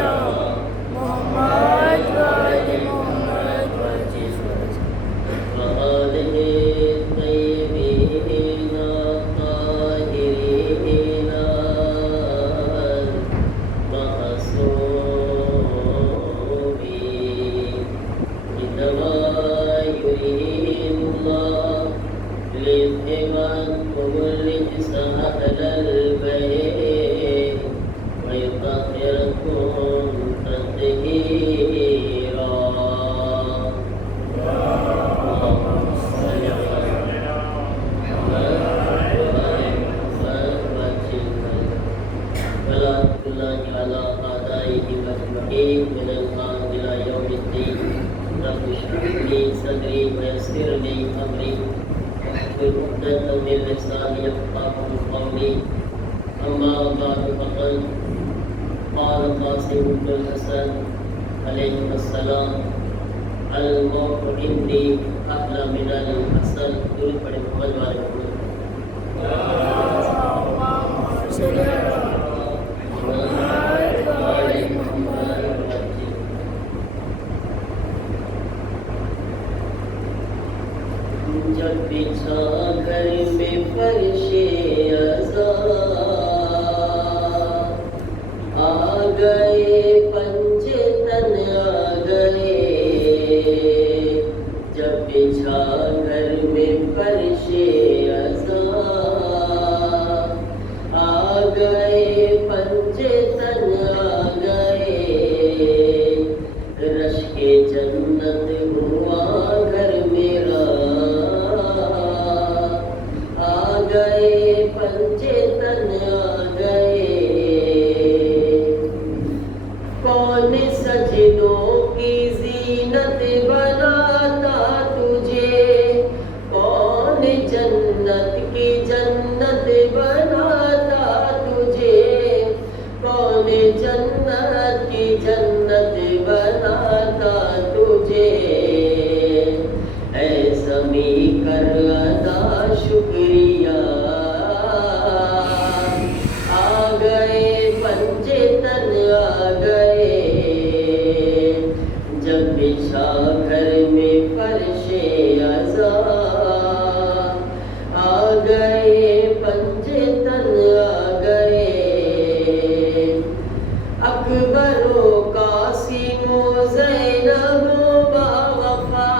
ala Muhammad wa ali Muhammad wa Jesus. وآله الطيبين الطاهرين المعصومين إنما يريد الله ليذهب عنكم الرجس أهل البيت ويطهركم تطهيرا. على أعدائهم أجمعين من الآن إلى يوم الدين. رب اشرح لي صدري ويسر لي أمري واحلل عقدة من لساني يفقهوا قولي. أما بعد فقد قال قاسم بن الحسن عليه السلام الموت عندي أحلى من الحسن. درود پڑھے محمد والے محمد. جب بچھا گھر میں فرش ازاں آ گئے پنجے تن آ گئے. جب بچھا گھر میں فرش ازاں آ گئے پنجے تن آ گئے. رش کے جنت ہوا گھر میرا پنجے تن آ گئے. کون سجدوں کی زینت بناتا تجھے, کون جنت کی جنت بناتا تجھے, کون جنت کی جنت بناتا تجھے. اے زمیں کر ادا شکریہ بچھا گھر میں فرش ازاں آ گئے پنجے تن آ گئے. اکبر و قاسم و زینب و باوفا,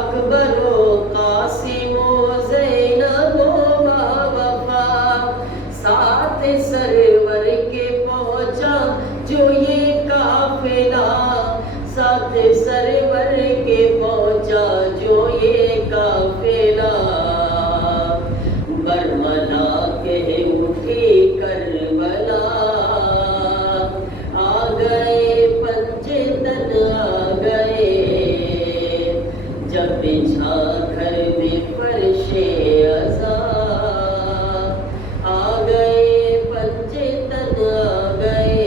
اکبر و قاسم و زینب و باوفا, ساتھ سرور کے پہنچا جو یہ قافلہ, ساتھ سرور کے پہنچا جو یہ قافلہ. برملا کے اٹھی کربلا آ گئے پنجے تن آ گئے. جب بچھا گھر میں فرش ازاں آ گئے پنجے تن آ گئے.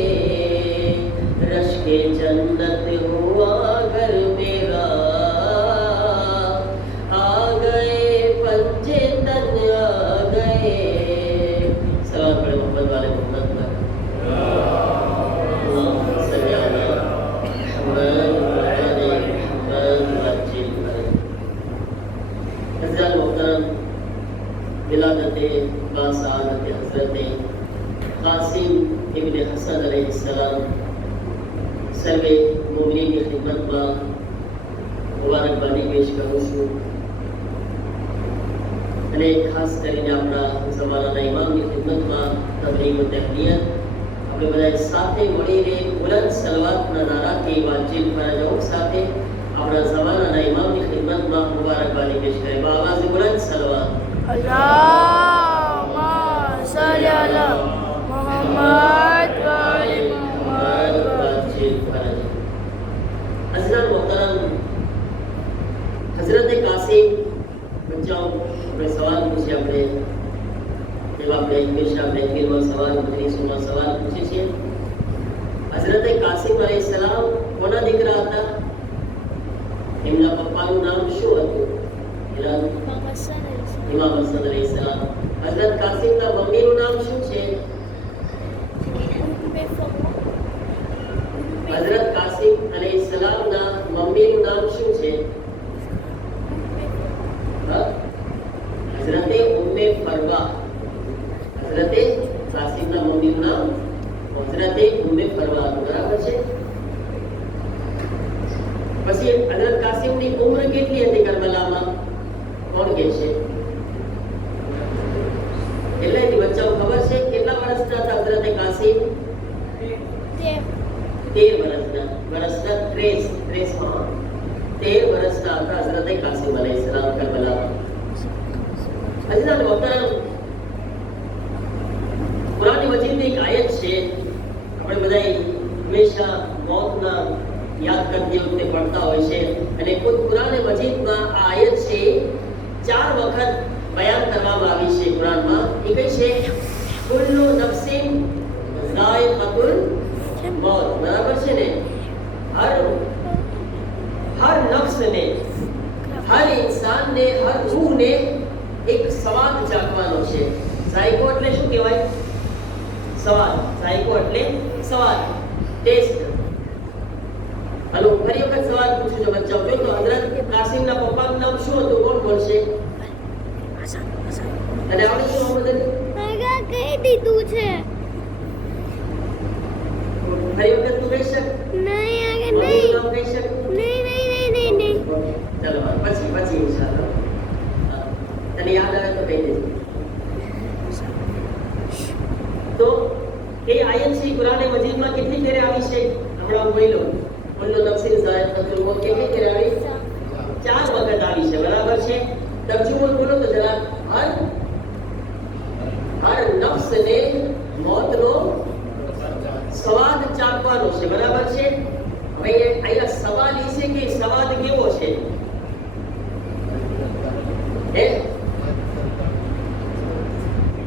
رش کے جنت ہوا گھر میرا آ گئے پنجے تن آ گئے. سلام پڑھے محمد والے محمد پر. اللہم صلی علی محمد وعلی محمد وعجل فرج. حضرات محترم, ولادت باسعادت حضرت قاسم ابن حسن علیہ السلام سروے مومنین کی خدمت میں مبارکبادی پیش کروں છું. અને ખાસ કરીને આપણા જમાનાના ઇમામની ખિદમતમાં તબલીગ و તહનિયત આપણે બધાએ સાથે મળીને બુલંદ સલવાતના નારાથી વાતચીત ફરજો સાથે આપણા જમાનાના ઇમામની ખિદમતમાં મુબારકબાદી પેશ કરે. આવાજ બુલંદ સલવાત. અલ્લાહુમ્મા સલ્લી અલા મુહમ્મદ wa ali Muhammad. حضرت محترم, حضرت قاسم بچاؤں اپنے سوال پوچھے. اپنے جب આપણે હંમેશા આપણે ફિલ્મમાં સવાલ મજલિસોમાં સવાલ પૂછીએ છીએ. હઝરત કાસિમ અલૈહિસ્સલામ કોના દીકરા હતા? એમના પપ્પાનું નામ શું હતું? ઇમામ હસન અલૈહિસ્સલામ. હઝરત કાસિમના મમ્મીનું નામ શું છે? હઝરત કાસિમ અલૈહિસ્સલામના મમ્મીનું નામ શું છે? હઝરતે ઉમ્મે ફરવા. હઝરતે કાસિમના મમ્મીનું નામ હઝરતે ઉમ્મે ફરવા, બરાબર છે? પછી હઝરત કાસિમની ઉંમર કેટલી હતી કરબલામાં? કોણ કહે છે? કેટલાની બચ્ચાઓ ખબર છે? કેટલા વર્ષના હતા હઝરતે કાસિમ? 13 વર્ષના. 13 માં 13 વર્ષના હતા હઝરતે કાસિમ અલૈહિસ્સલામ કરબલામાં. હજરત વતન કુરાન મજીદની એક આયત છે, આપણે બધા હંમેશા મોતના યાદ કરતી વખતે પડતા હોય છે, અને ખુદ કુરાન મજીદમાં આ આયત છે 4 વખત બયાન કરવામાં આવી છે કુરાનમાં. એ કઈ છે? કુલ્લુ નફસિન ઝાયકાતુલ મૌત, બરાબર છે ને? હર નફ્સને, હર ઇન્સાનને, હર રૂહને એક સ્વાદ ચાખવાનો છે. ઝાયકો એટલે શું કહેવાય? સ્વાદ. ઝાયકો એટલે સ્વાદ, ટેસ્ટ. હલો, ફરી વખત સવાલ પૂછું છું બચ્ચાઓ. જો તો હઝરત કાસિમના પપ્પાનું નામ શું હતું? કોણ બોલશે? અને આવડે શું મોહમ્મદ? આગા કહી દીધું છે. ફરી વખત તું કહી શક? નહીં આગે મમ્મીનું નહીં. નામ કહી શક? નહીં. ચાલો પછી ઇન્શાઅલ્લાહ. તને યાદ આવે તો કહી દેજો. તો એ આયત છે કુરાન મજીદમાં કેટલી ફેરે આવી છે? હમણાં બોલી લો. કુલ્લુ નફસિન ઝાયકાતુલ મૌત કેટલી ફેરે આવી? 4 વખત આવી છે, બરાબર છે? તર્જુમો બોલો તો જરા. હર નફ્સને મોતનો સ્વાદ ચાખવાનો છે, બરાબર છે? હવે અહીંયા સવાલ એ છે કે સ્વાદ કેવો છે?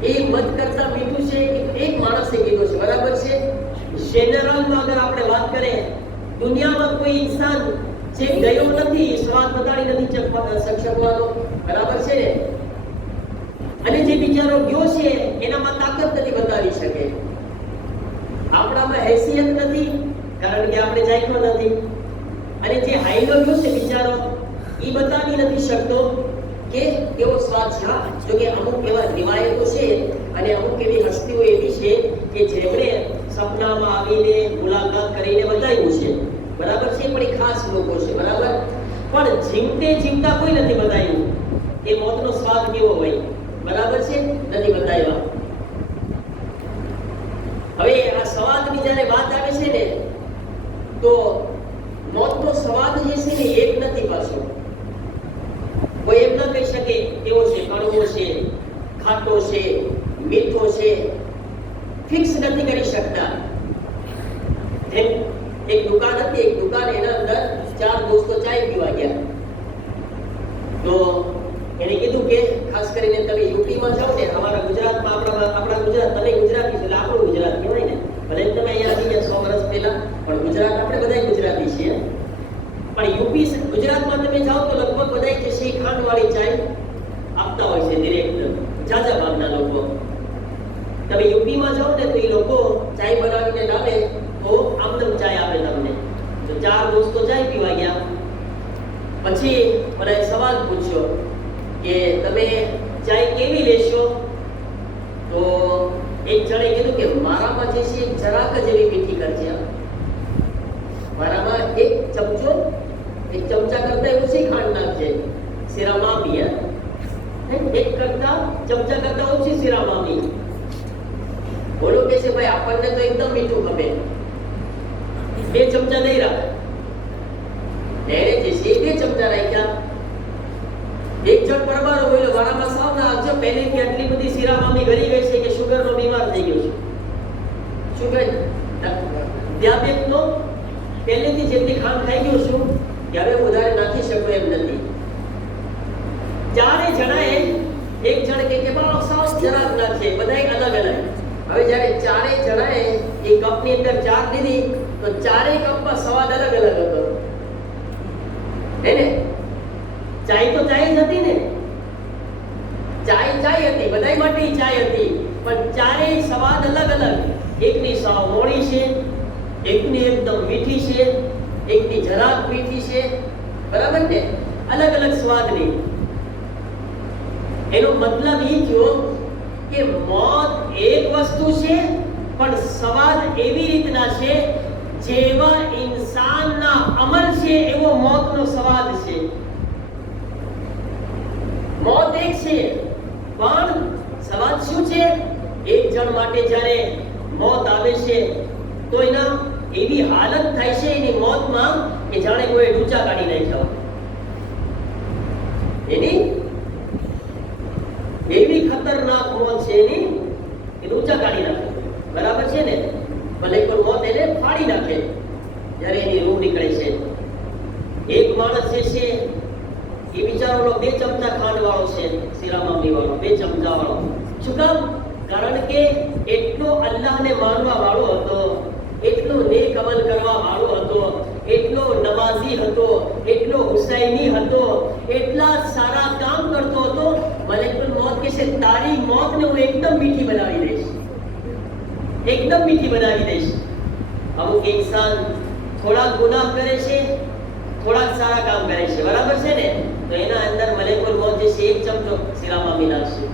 એ મત કરતા મીઠું છે કે એક માણસે કીધું છે, બરાબર છે? જનરલમાં અગર આપણે વાત કરીએ, દુનિયામાં કોઈ ઇન્સાન જે ગયો નથી, સ્વાદ બતાડી નથી શકવાનો, બરાબર છે ને? અને જે બિચારો ગયો છે એનામાં તાકાત નથી બતાવી શકે. આપણામાં હેસિયત નથી, કારણ કે આપણે જાયકો નથી. અને જે હાઈલો ગયો છે બિચારો, એ બતાવી નથી શકતો કે કેવો સ્વાદ છે. જો કે અમુક એવા રિવાયતો છે અને અમુક એવી હસ્તીઓ એવી છે કે જેમણે સપનામાં આવીને મુલાકાત કરીને બતાવ્યું છે, બરાબર છે? પણ એ ખાસ લોકો છે, બરાબર? પણ જીવતા કોઈ નથી બતાવ્યું એ મોતનો સ્વાદ કેવો હોય, બરાબર છે? નથી બતાવ્યા. હવે આ સ્વાદની જ્યારે વાત આવે છે ને, તો મોતનો સ્વાદ જે છે ને એક નથી પાછો. કોઈ એમ ના કહી શકે કેવો છે, કડવો છે, ખાટો છે, મીઠો છે, ફિક્સ નથી કરી શકતા. જેમ એક દુકાન હતી, એક દુકાન, એના અંદર 4 દોસ્તો ચાય પીવા ગયા. તો એને કીધું કે ખાસ કરીને તમે યુપીમાં જાઓ ને, અમારા ગુજરાતમાં, આપણા ગુજરાત, તમે ગુજરાતી છો એટલે આપણું ગુજરાત કહેવાય ને. ભલે તમે અહીંયા આવી ગયા 100 વર્ષ પહેલા, પણ ગુજરાત આપણે બધા ગુજરાતી છીએ. પણ યુપી ગુજરાતમાં તમે જાઓ તો લગભગ બધા જે છે ખાંડવાળી ચાય આપતા હોય છે ડિરેક્ટ, જાજા ભાગના લોકો. તમે યુપીમાં જાઓ ને તો એ લોકો ચાય બનાવીને લાવે તો આમદમ ચાય આપે તમને. તો 4 દોસ્તો ચાય પીવા ગયા. પછી મને સવાલ પૂછ્યો કે તમે ચાય કેવી લેશો? તો એક જણે કીધું કે મારામાં જે છે જરાક જ એવી મીઠી કરજે. મારામાં એક ચમચા કરતા ઓછી ખાંડ નાખજે. શીરા માપી, એક ચમચા કરતા ઓછી શીરા માપી. બોલો કે છે ભાઈ આપણને તો એકદમ મીઠું ગમે, 2 ચમચા નહીં રાખ. એને જે છે 2 ચમચા રાખ્યા. એક જણ પરબારો બોલ્યો મારામાં સાવ ના આપજો, પહેલેથી આટલી બધી શીરા મામી ગળી ગઈ છે કે શુગરનો બીમાર થઈ ગયો છે. શુગર ડાયાબિટીસનો પહેલેથી જેટલી ખાંડ ખાઈ ગયો છું કે હવે વધારે નાખી શકું એમ નથી. 4 જણાએ, એક જણ કે બાળો સાવ જરાક નાખે, બધાય અલગ અલગ. હવે જ્યારે 4 જણાએ એ કપની અંદર ચા લીધી તો 4 કપમાં સ્વાદ અલગ અલગ હતો. હે ને? ચાય તો ચાય જ હતી ને, ચાય હતી, બધાય માટે ચાય હતી, પણ 4 સ્વાદ અલગ અલગ. એકની સાવ મોળી છે, એકની એકદમ મીઠી છે, એકની જરાક મીઠી છે, બરાબર ને? અલગ અલગ સ્વાદની. એનો મતલબ એ થયો કે મોત એક વસ્તુ છે પણ સ્વાદ એવી રીતના છે જેવા ઇન્સાનના અમલ છે એવો મોતનો સ્વાદ છે. મોત એક છે પણ સ્વાદ શું છે? એક જણ માટે જ્યારે મોત આવે છે તો એના એવી હાલત થાય છે એની મોતમાં કે જાણે કોઈ ડૂચા કાઢી નાખ્યા હોય. એની એવી ખતરનાક મોત છે એની કે ડૂચા કાઢી નાખે. બરાબર છે ને? ભલે કોઈ મોત એને ફાડી નાખે જ્યારે એની રૂહ નીકળે છે. એક માણસ જે છે એ બિચારો 2 ચમચા ખાંડ વાળો છે, શીરામામણી વાળો, 2 ચમચા વાળો. શું કામ? કારણ કે એટલો અલ્લાહને માનવા વાળો હતો, એટલો નેક અમલ કરવા વાળો હતો, એટલો નમાઝી હતો, એટલો હુસૈની હતો, એટલા સારા કામ કરતો હતો. મલકુલ મોત કહે છે તારી મોતને હું એકદમ મીઠી બનાવી દઈશ, એકદમ મીઠી બનાવી દઈશ. અમુક ઇન્સાન થોડા ગુનાહ કરે છે, થોડા સારા કામ કરે છે, બરાબર છે ને? તો એના અંદર મલકુલ મોત જે છે 1 ચમચો શીરામામી નાખશે.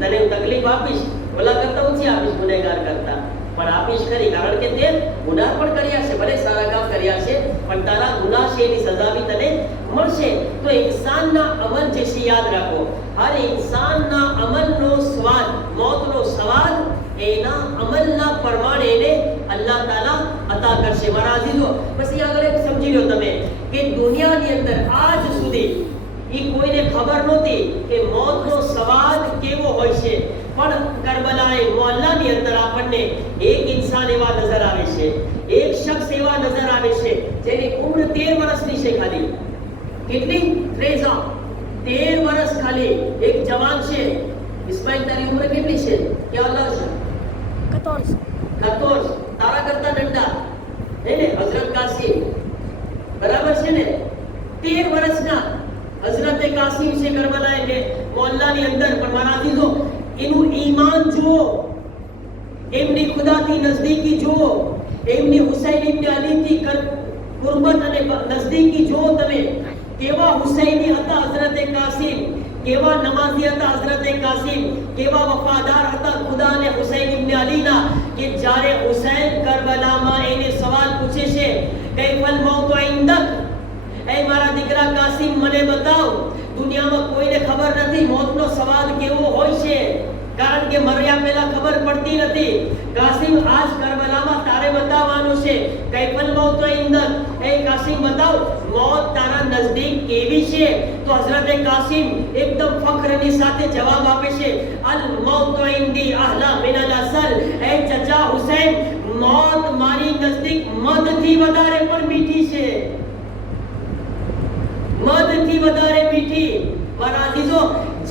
તને હું તકલીફ આપીશ, ઓલા કરતા ઓછી આપીશ ગુનેગાર કરતા, પણ આપીશ ખરી, કારણ કે તે ગુનાહ પણ કર્યા છે, ભલે સારા કામ કર્યા છે, પણ તારા ગુનાહ છે એની સજા બી તને મળશે. તો ઇન્સાનના અમલ જે છે યાદ રાખો, હર ઇન્સાનના અમલનો સ્વાદ, મોતનો સ્વાદ એના અમલના પ્રમાણે એને અલ્લાહ તાલા અતા કરશે. મારા અઝીઝો, પછી આગળ એક સમજી લો તમે કે દુનિયાની અંદર આજ સુધી એ કોઈને ખબર નહોતી કે મોતનો સ્વાદ કેવો હોય છે, પણ કરબલાએ મોહલ્લાની અંદર આપણને એક ઇન્સાન એવા નજર આવે છે, એક શખ્સ એવા નજર આવે છે જેની ઉંમર 13 વર્ષની છે. ખાલી કેટલી? 13 વર્ષ ખાલી એક જવાન છે. ઇસ્માઇલ તારી ઉંમર કેટલી છે? ક્યાં લાવશે? 14. તારા કરતા નંડા હે ને? હઝરત કાસિમ, બરાબર છે ને? 13 વર્ષના હઝરત કાસિમ છે કરબલાએ ને મોહલ્લાની અંદર. પણ મારા અઝીઝો, એનું ઈમાન જુઓ, એમની ખુદાથી નજદીકી જુઓ, એમની હુસૈન ઇબ્ન અલીથી કુરબત અને નજદીકી જુઓ તમે. કેવા હુસૈની હતા હઝરત કાસિમ, કેવા નમાઝી હતા હઝરત કાસિમ, કેવા વફાદાર હતા ખુદા અને હુસૈન ઇબ્ન અલીના, કે જ્યારે હુસૈન કરબલામાં એને સવાલ પૂછે છે કૈફલ મૌત ઇન્દક, એ મારા દીકરા કાસિમ મને બતાવ, દુનિયામાં કોઈને ખબર નથી મોતનો સ્વાદ કેવો હોય છે, કારણ કે મર્યા પહેલા ખબર પડતી નથી. કાસિમ આજ કરબલામાં તારે બતાવવાનું છે. કૈફલ મૌત ઇન્દક, એ કાસિમ બતાવ મોત તારા નજદીક કેવી છે? તો હઝરત કાસિમ એકદમ ફખ્રની સાથે જવાબ આપે છે, અલ મૌત ઇન્દી અહલા મિન અલ અસલ, એ ચચા હુસૈન, મોત મારી નજદીક મધથી વધારે પણ મીઠી છે, મધથી વધારે મીઠી. મારા અઝીઝો,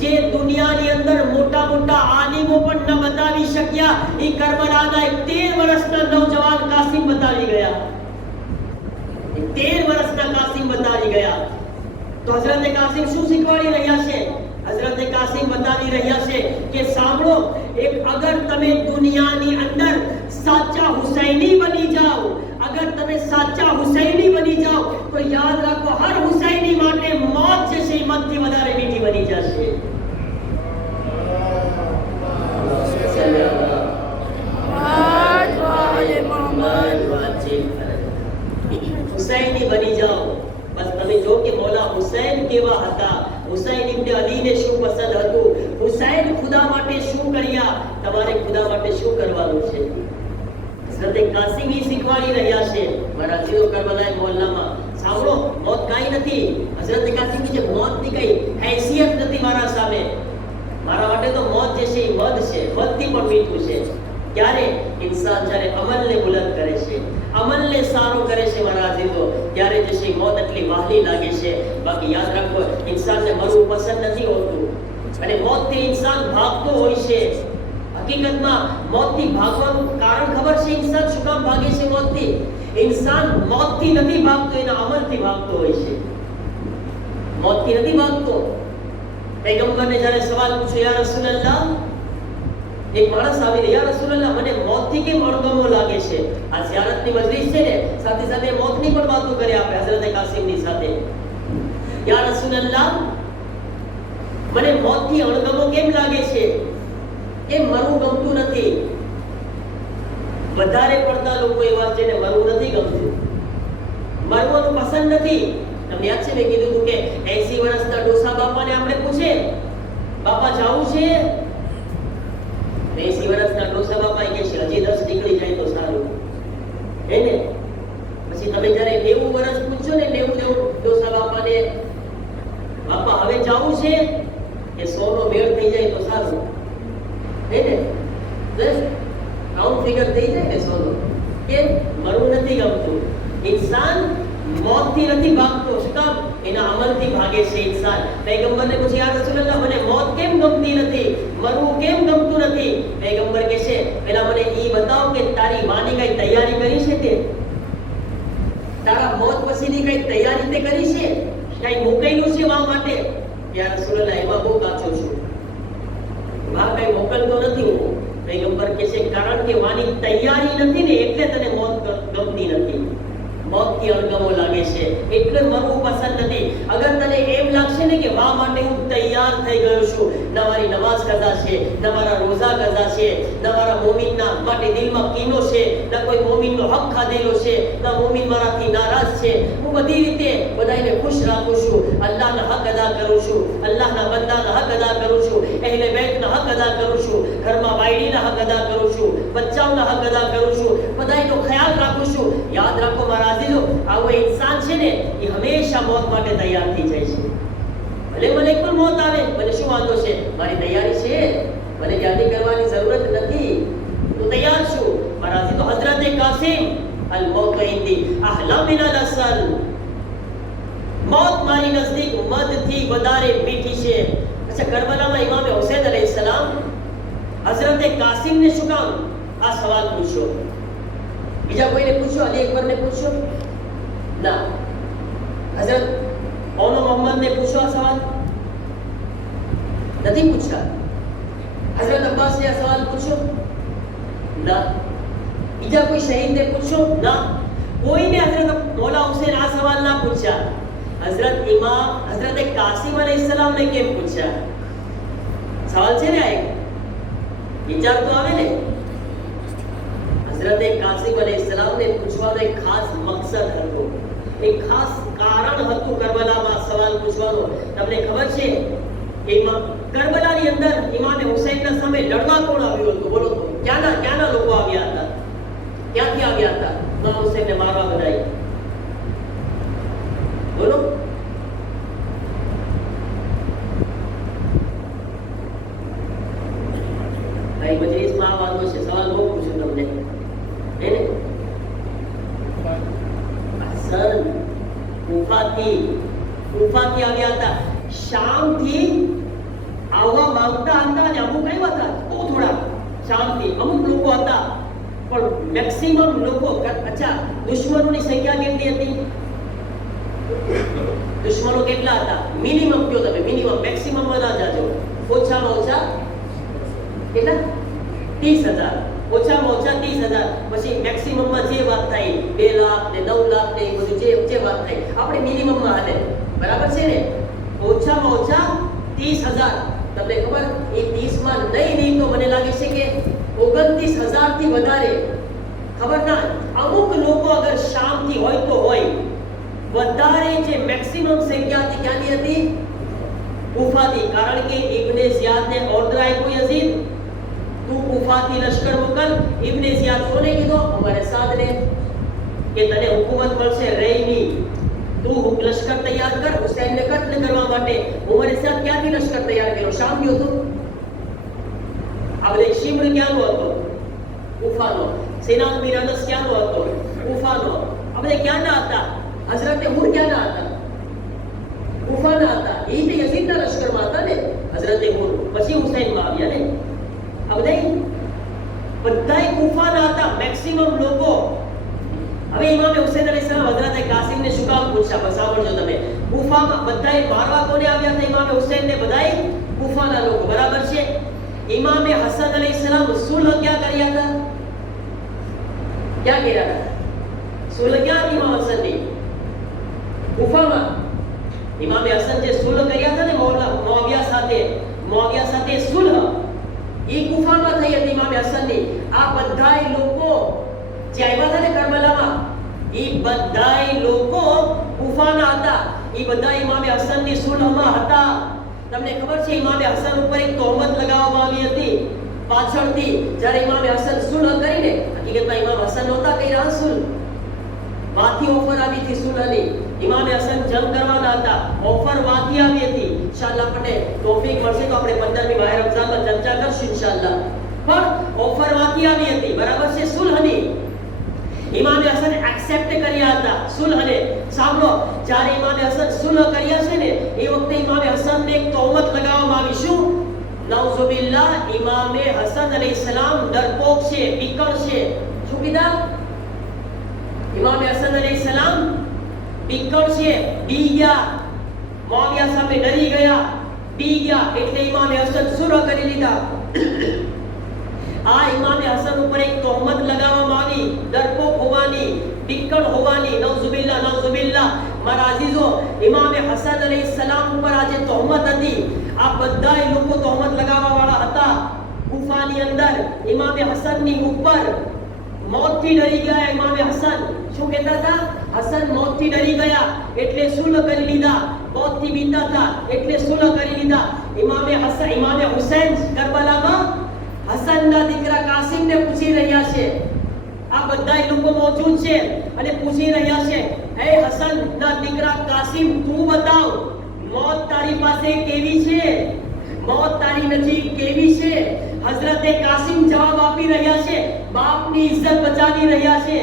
જે દુનિયાની અંદર મોટા મોટા આલિમો પણ ન બતાવી શક્યા, એ કરબલાના 13 વર્ષના નવજવાન કાસિમ બતાવી ગયા. 13 વર્ષના કાસિમ બતાવી ગયા. તો હઝરત કાસિમ શું શીખવાડી રહ્યા છે? હઝરત કાસિમ બતાવી રહ્યા છે કે સાંભળો, એક અગર તમે દુનિયાની અંદર સાચા હુસૈની બની જાઓ, અગર તમે સાચા હુસૈની બની જાઓ, તો યાદ રાખો હર હુસૈની માટે મોત જે છે મતથી વધારે મીઠી બની જશે. હુસૈની બની જાઓ. બસ તમે જો કે મૌલા હુસૈન કેવા હતા, હુસૈન ઇબ્ન અલીને શું પસંદ હતું, હુસૈન ખુદા માટે શું કર્યા, તમારે ખુદા માટે શું કરવાનું છે? હઝરત કાસિમ ઈ શીખવાડી રહ્યા છે. મારા જીઓ કરબલાએ મોહલ્લામાં સાંભળો, મોત કાઈ નથી. હઝરત કાસિમ જે મોતની કઈ હૈસિયત નથી મારા સામે. મારા માટે તો મોત જે છે એ મધ છે, મધથી પણ મીઠું છે. ક્યારે? ઇન્સાન જ્યારે અમલને બુલંદ કરે છે, અમલને સારો કરે છે મારા અઝીઝો, ત્યારે જે છે મોત એટલી વહાલી લાગે છે. બાકી યાદ રાખો, ઇન્સાનને મરવું પસંદ નથી હોતું અને મોતથી ઇન્સાન ભાગતો હોય છે. હકીકતમાં મોતથી ભાગવાનું કારણ ખબર છે? ઇન્સાન શું કામ ભાગે છે મોતથી? ઇન્સાન મોતથી નથી ભાગતો, એના અમલથી ભાગતો હોય છે. મોતથી નથી ભાગતો. પૈગંબરને જ્યારે સવાલ પૂછ્યો, યા રસૂલલ્લાહ, એક માણસ આવીને યા રસૂલલ્લાહ મને મોતથી કેમ અણગમો લાગે છે? આ ઝિયારતની મજલિસ છે ને, સાથે સાથે મોતની પણ વાતો કરે આપણે હઝરત કાસિમની સાથે. યા રસૂલલ્લાહ મને મોતથી અણગમો કેમ લાગે છે? કેમ મરવું ગમતું નથી? વધારે પડતા લોકો એવા છે ને મરવું નથી ગમતું, મરવાનું પસંદ નથી. તમને યાદ છે મેં કીધું હતું કે 80 વર્ષના ડોસા બાપાને આપણે પૂછે બાપા જાવું છે? 80 વર્ષના ડોસા બાપા કહે છે હજી 10 નીકળી જાય તો સારું, હે ને? પછી તમે જ્યારે 90 વર્ષ પૂછો ને 90 ડોસા બાપાને બાપા હવે જાવું છે કે 100 નો મેળ થઈ જાય તો સારું, હે ને? બસ કાઉન્ટ ફિગર થઈ જાય ને 100 નો. કેમ? મરવું નથી ગમતું. ઇન્સાન મોતથી નથી ભાગતો. શું કામ? એના અમલથી ભાગે છે ઇન્સાન. પૈગંબરને પૂછ્યું યા રસૂલલ્લાહ મને મોત કેમ ગમતી નથી, મરવું કેમ ગમતું નથી? પૈગંબર કહે છે પહેલા મને ઈ બતાવ કે તારી માની કઈ તૈયારી કરી છે તે? તારા મોત પછીની કઈ તૈયારી તે કરી છે? કઈ મોકલ્યું છે વા માટે? યા રસૂલલ્લાહ એમાં બહુ કાચો છું, વા કઈ મોકલતો નથી હું. પૈગંબર કહે છે કારણ કે વાની તૈયારી નથી ને એટલે તને મોત ગમતી નથી, મોતથી અણગમો લાગે છે એટલે મરવું પસંદ નથી. અગર તને એમ લાગશે ને કે વા માટે હું તૈયાર થઈ ગયો છું, ન મારી નમાઝ કઝા છે, ન મારા રોઝા કઝા છે, ન મારા મોમિનના માટે દિલમાં કીનો છે, ન કોઈ મોમિનનો હક ખાધેલો છે, ન મોમિન મારાથી નારાજ છે, હું બધી રીતે બધાને ખુશ રાખું છું, અલ્લાહના હક અદા કરું છું, અલ્લાહના બંદાના હક અદા કરું છું, અહેલે બેતના હક અદા કરું છું, ઘરમાં વાયડીના હક અદા કરું છું, બચ્ચાઓના હક અદા કરું છું, બધાનો ખ્યાલ રાખું છું. યાદ રાખો મારા અઝીઝો, આવો ઇન્સાન છે ને એ હંમેશા મોત માટે તૈયાર થઈ જાય છે. ભલે મલેકુલ મોત આવે, મને શું વાંધો છે? મારી તૈયારી છે, મને યાદી કરવાની જરૂરત નથી, હું તૈયાર છું. મારા અઝીઝો હઝરત કાસિમ અલ મૌત ઇન્દી અહલા મિન અલ અસલ, મોત મારી નજદીક મધથી વધારે મીઠી છે. અચ્છા, કરબલામાં ઇમામ હુસૈન અલૈહિસ્સલામ હઝરત કાસિમને શું કામ આ સવાલ પૂછ્યો? બીજા કોઈને પૂછ્યો? અલી અકબરને પૂછ્યો? ના. હઝરત ઓનો મોહમ્મદને પૂછ્યો આ સવાલ? નથી પૂછ્યા. હઝરત અબ્બાસને આ સવાલ પૂછ્યો? ના. બીજા કોઈ શહીદને પૂછ્યો? ના. કોઈને હઝરત મૌલા હુસૈન આ સવાલ ના પૂછ્યા. હઝરત કાસિમ અલૈહિસ્સલામને કેમ પૂછ્યા? સવાલ છે ને આ એક વિચાર તો આવે ને. હઝરત કાસિમ અલૈહિસ્સલામને પૂછવાનો એક ખાસ મકસદ હતો, એક ખાસ કારણ હતું કરબલામાં સવાલ પૂછવાનો. તમને ખબર છે એમાં કરબલાની અંદર ઇમામ હુસૈનના સામે લડવા કોણ આવ્યું હતું? બોલો તો. ક્યાંના લોકો આવ્યા હતા? ક્યાંથી આવ્યા હતા ઇમામ હુસૈનને મારવા બધાય? બોલો. ભાઈ મજલિસમાં આ વાતો છે, સવાલ બહુ પૂછું તમને, હે ને? સર કુફાથી આવ્યા હતા, શામથી આવવા માંગતા હતા અને અમુક આવ્યા હતા બહુ થોડા શામથી, અમુક લોકો હતા પણ મેક્સિમમ લોકો. અચ્છા, દુશ્મનોની સંખ્યા કેટલી હતી? દુશ્મનો કેટલા હતા? મિનિમમ કયો તમે, મિનિમમ. મેક્સિમમ ના જાજો, ઓછામાં ઓછા કેટલા? 30,000. ઓછામાં ઓછા 30,000. પછી મેક્સિમમમાં જે વાત થાય 2 લાખ ને 9 લાખ ને બધું જે વાત થાય આપણે મિનિમમમાં હાલે, બરાબર છે ને? ઓછામાં ઓછા 30,000. તમને ખબર એ 30 માં નહીં તો મને લાગે છે કે 29,000 થી વધારે. ખબર ના, અમુક લોકો અગર શામથી હોય તો હોય, વધારે જે મેક્સિમમ સંખ્યા હતી ક્યાંની હતી? કુફાથી. કારણ કે ઇબ્ને ઝિયાદને ઓર્ડર આપ્યો યઝીદ તું કુફાથી લશ્કર મોકલ. ઇબ્ને ઝિયાદ કોને કીધો? અમારે સાદને, કે તને હુકુમત મળશે રહીની, તું લશ્કર તૈયાર કર હુસૈનને કત્લ કરવા માટે. ઉમરે સાદ ક્યાંથી લશ્કર તૈયાર કર્યો? શામ ગયો હતો. આ બધે શિમ્ર ક્યાંનો હતો? કુફાનો. સિનાન બિન અનસ ક્યાંનો હતો? કુફાનો. આ બધે ક્યાંના હતા? હઝરત હુર ક્યાંના હતા? કુફાના હતા. એ તો યઝીદના લશ્કરમાં હતા ને હઝરત હુર, પછી હુસૈનમાં આવ્યા ને. આ બધાય કુફાના હતા મેક્સિમમ લોકો. હવે ઇમામ હુસૈન અલૈહિસ્સલામ હઝરત કાસિમને શું કામ પૂછ્યા? બસ સાંભળજો તમે. કુફામાં બધાય મારવા કોને આવ્યા હતા? ઇમામ હુસૈનને બધાય કુફાના લોકો, બરાબર છે? इमाम हसन अलैहिस्सलाम सुलह क्या કર્યા હતા? क्या કર્યા હતા? સુલહ ક્યાં ઇમામ હસન ની? કુફામાં. ઇમામ હસન જે સુલહ કર્યા હતા ને મુઆવિયા સાથે સુલહ એ કુફામાં થઈ હતી ઇમામ હસન ની. આ બધાય લોકો જે આવ્યા હતા ને કરબલામાં, એ બધાય લોકો કુફાના હતા. એ બધા ઇમામ હસન ની સુલહમાં હતા. તમને ખબર છે ઇમામ હસન ઉપર એક તોહમત લગાવવામાં આવી હતી પાછળથી. જ્યારે ઇમામ હસન સુલહ કરીને, હકીકતમાં ઇમામ હસન નહોતા કર્યા સુલહ, વાથી ઓફર આવી હતી સુલહની. ઇમામ હસન જંગ કરવાના હતા, ઓફર વાથી આવી હતી. ઇન્શાઅલ્લાહ આપણે તૌફીક મળશે તો આપણે 15મી માહ રમઝાનમાં ચર્ચા કરશું ઇન્શાઅલ્લાહ. પણ ઓફર વાથી આવી હતી, બરાબર છે, સુલહની. ઇમામ હસન એક્સેપ્ટ કર્યા હતા સુલહને. સાંભળો, જ્યારે ઇમામ હસન સુલહ કર્યા છે ને એ વખતે ઇમામ હસનને એક તોહમત લગાવવામાં આવી. શું? નાઉઝુબિલ્લાહ, ઇમામ હસન અલૈહિસ્સલામ ડરપોક છે, બીકણ છે. શું કીધા? ઇમામ હસન અલૈહિસ્સલામ બીકણ છે, બી ગયા, મુઆવિયા સામે ડરી ગયા, બી ગયા. એટલે ઇમામ હસન સુલહ કરી લીધા. આ ઇમામ હસન ઉપર એક તોહમત લગાવવામાં આવી, ડરપોક હોવાની, બીકણ હોવાની. નાઉઝુબિલ્લાહ, નાઉઝુબિલ્લાહ. મારા અઝીઝો, ઇમામ હસન અલૈહિસ્સલામ ઉપર આ જે તોહમત હતી, આ બધાય લોકો તોહમત લગાવવા વાળા હતા કુફાની અંદર. ઇમામ હસનની ઉપર મોતથી ડરી ગયા ઇમામ હસન. શું કહેતા હતા? હસન મોતથી ડરી ગયા એટલે સુલહ કરી લીધા. મોતથી બીતા હતા એટલે સુલહ કરી લીધા. ઇમામ હુસૈન કરબલામાં હસનના દીકરા કાસિમને પૂછી રહ્યા છે. આ બધાય લોકો મોજૂદ છે અને પૂછી રહ્યા છે, હે હસનના દીકરા કાસિમ, તું બતાવ, મોત તારી પાસે કેવી છે? મોત તારી નજીક કેવી છે? હઝરતે કાસિમ જવાબ આપી રહ્યા છે, બાપની ઇજ્જત બચાવી રહ્યા છે,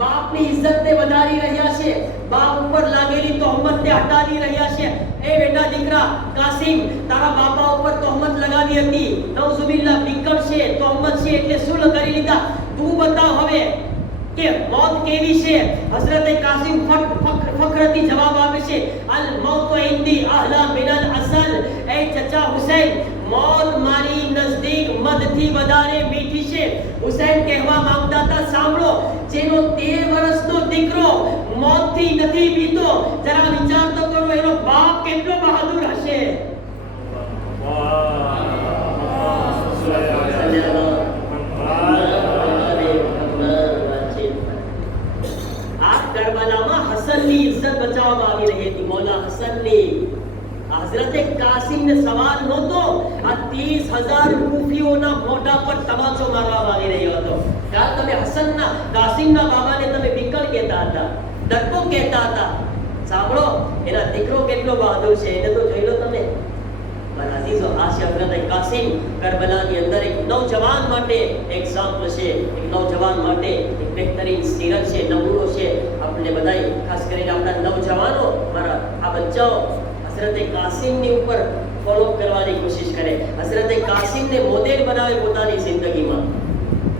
બાપની ઇજ્જતને વધારી રહ્યા છે, બાપ ઉપર લાગેલી તોહમતને હટાવી રહ્યા છે. એ બેટા દીકરા કાસિમ, તારા બાપા ઉપર તોહમત લગાવી હતી, નાઉઝુબિલ્લાહ, બીકણ છે, તોહમત છે એટલે સુલહ કરી લીધા. તું બતાવ હવે કે મોત કેવી છે? હઝરતે કાસિમ ફખરથી જવાબ આપે છે, અલ મૌત ઇન્દી અહલા મિનલ અસલ. એ ચચા હુસૈન, મોત મારી નજદીક મધથી વધારે મીઠી છે. હુસૈન કહેવા માંગતા હતા, સાંભળો, જેનો 13 વર્ષનો દીકરો મોતથી નથી બીતો, જરા વિચાર તો કરો એનો બાપ કેટલો બહાદુર હશે. આ કરબલામાં હસનની ઇજ્જત બચાવવામાં આવી રહી હતી, મૌલા હસનની. હઝરતે કાસિમને સવાલ નહોતો, આ 30,000 કૂફીઓના મોઢા પર તમાચો મારવામાં આવી રહ્યો હતો. ત્યારે તમે હસનના, કાસિમના બાબાને તમે બીકણ કહેતા હતા, ડરપોક કહેતા હતા. સાંભળો, એના દીકરો કેટલો બહાદુર છે એને તો જોઈ લો તમે. મારા અઝીઝો, આ છે હઝરતે કાસિમ. કરબલાની અંદર એક નૌજવાન માટે એક્ઝામ્પલ છે, એક નૌજવાન માટે એક બહેતરીન સીરત છે, નમૂનો છે. આપણે બધાય, ખાસ કરીને આપણા નૌજવાનો, મારા આ બચ્ચાઓ હઝરતે કાસિમની ઉપર ફોલો કરવાની કોશિશ કરે, હઝરતે કાસિમને મોડેલ બનાવે પોતાની જિંદગીમાં.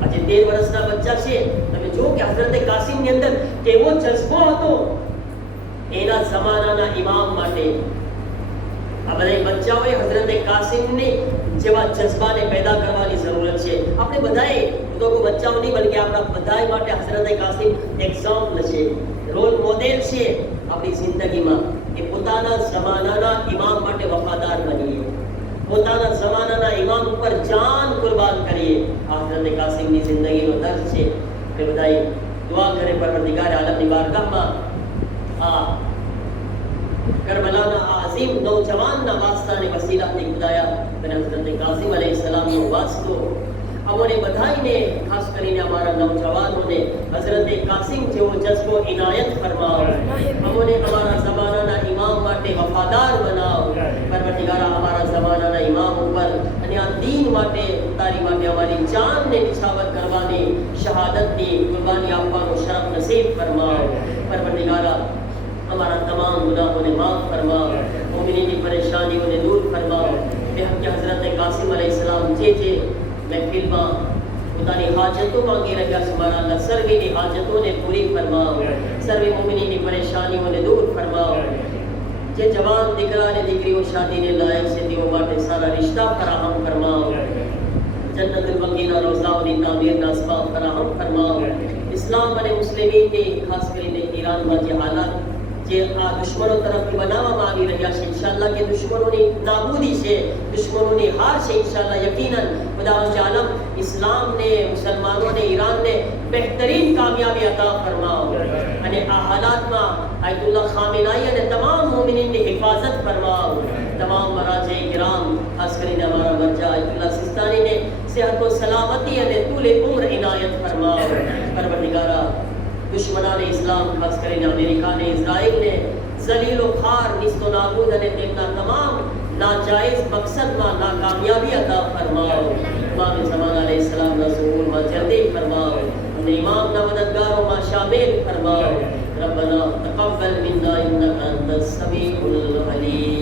આજે 13 વર્ષના બચ્ચા છે, તમે જો કે હઝરતે કાસિમની અંદર કેવો જજ્બો હતો એના જમાનાના ઇમામ માટે. આ બધા બચ્ચાઓએ હઝરતે કાસિમને જેવા જજ્બાને પેદા કરવાની જરૂરત છે. આપણે બધાએ, તો બચ્ચાઓ નહીં બલકે આપણા બધાય માટે હઝરતે કાસિમ એક્ઝામ્પલ છે, રોલ મોડેલ છે આપણી જિંદગીમાં. કે પોતાના જમાનાના ઇમામ માટે વફાદાર બનીએ, પોતાના જમાનાના ઇમામ ઉપર જાન કુરબાન કરીએ. આ હઝરતે કાસિમની જિંદગીનો દર્દ છે. કે બધાએ દુઆ કરે પરવરદિગાર આલમની બારગાહમાં આ કરબલાના આ અઝીમ નૌજવાનના વાસ્તાને વસીલાથી ખુદાયા અને હઝરતે કાસિમ અલૈહિસ્સલામનો વાસ્તો અમોને બધાઈને, ખાસ કરીને અમારા નૌજવાનોને હઝરતે કાસિમ જેવો જજ્બો ઇનાયત ફરમાવ. અમોને અમારા જમાનાના ઇમામ માટે વફાદાર બનાવ. પરવરદિગારા, અમારા જમાનાના ઇમામ ઉપર અને આ દીન માટે, તારી માટે અમારી જાનને નિછાવર કરવાની, શહાદતની કુરબાની આપવાનો શરફ નસીબ ફરમાવ. પરવરદિગારા, અમારા તમામ ગુનાહોને માફ ફરમાવ, મોમિનીની પરેશાનીઓને દૂર ફરમાવ. બેહક હઝરતે કાસિમ અલૈહિસ્સલામ જે મહેફિલમાં પોતાની હાજતો માંગી રહ્યા છે, મારા અલ્લાહ સર્વેની હાજતોને પૂરી ફરમાવ, સર્વે મોમિનીની પરેશાનીઓને દૂર ફરમાવ. જે જવાન દીકરા અને દીકરીઓ શાદીને લાયક છે તેઓ માટે સારા રિશ્તા ફરાહમ ફરમાવ. جنت البقیع روضہ دی تعمیر دا اسباب فراہم فرماؤ اسلام بنے مسلمین نے خاص کرین ایران با جی حالات جے دشمنوں طرف کی بناوا مانی رہیا سے انشاءاللہ کہ دشمنوں نے نابودی سے دشمنوں نے ہار سے انشاءاللہ یقیناً خدا عالم اسلام نے مسلمانوں نے ایران نے بہترین کامیابی عطا فرماؤ یعنی حالات میں آیت اللہ خامنائی نے تمام مومنین نے حفاظت فرماؤ تمام مراجع کرام خاص کرین ہمارا مرجع آیت اللہ سستانی نے صحت و سلامتی نے طول عمر عنایت فرماؤ پروردگارا دشمنان اسلام خاص کرین امریکہ نے اسرائیل نے ذلیل و خار نیست و نابود نے اپنا تمام ناجائز مقصد میں ناکامیابی عطا فرماؤ امام زمان علیہ السلام رسول ما جلدی فرماؤ اپنے امام نہ مددگاروں ما شامل فرماؤ ربنا تقبل منا انك انت السميع العليم